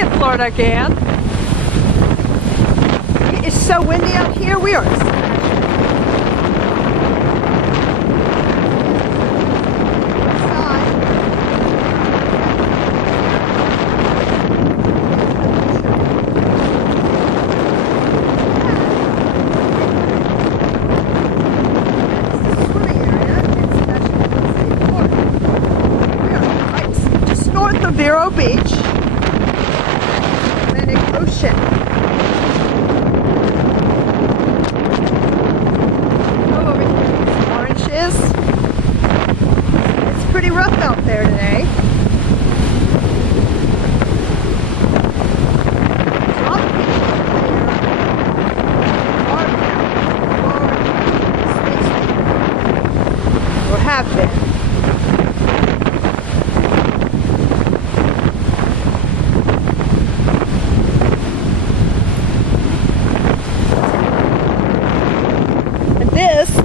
Hi in Florida again. It's so windy out here. We are Vero Beach, Atlantic Ocean. Go over here to some oranges. It's pretty rough out there today. Or have been. This is I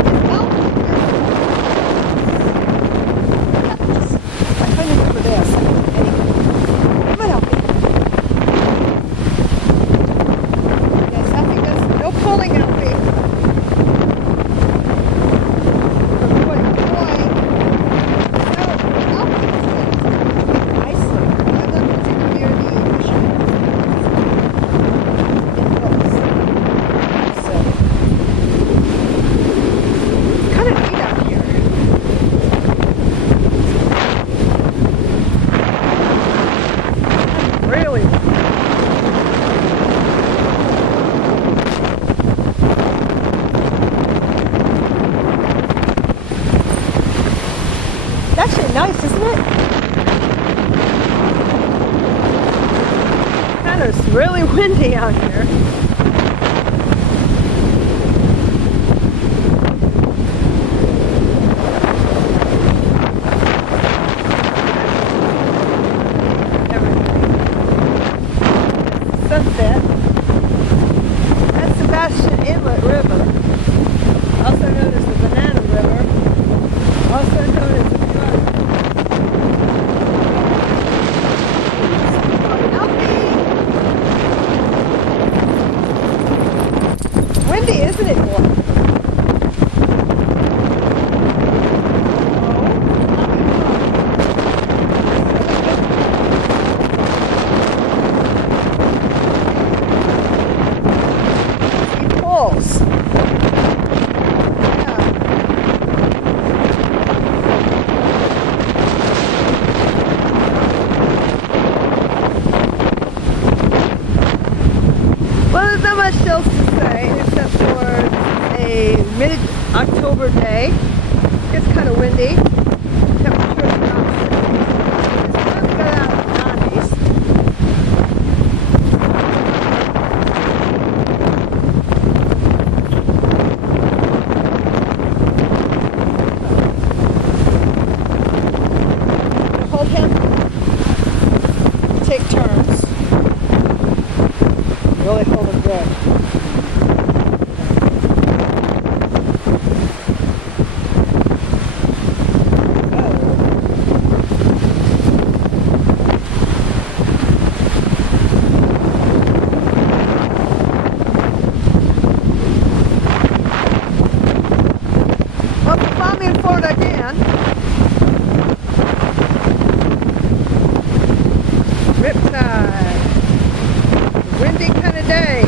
couldn't remember this. Come on out. Yes, I think that's no pulling out there. Iceland. I'm not particularly near the ocean. It's actually nice, isn't it? Kind of really windy out here. Sunset. That's Sebastian Inlet River, also known as the Banana River, also known as the windy, isn't it, boy? He pulls. Well, there's not much else to say except for a mid-October day. It's kind of windy. Temperature is around 60. It's time to go out in the 90s. Hold him. Take turns. Really hold him good. Well, if you find me in Florida again, riptide, windy kind of day.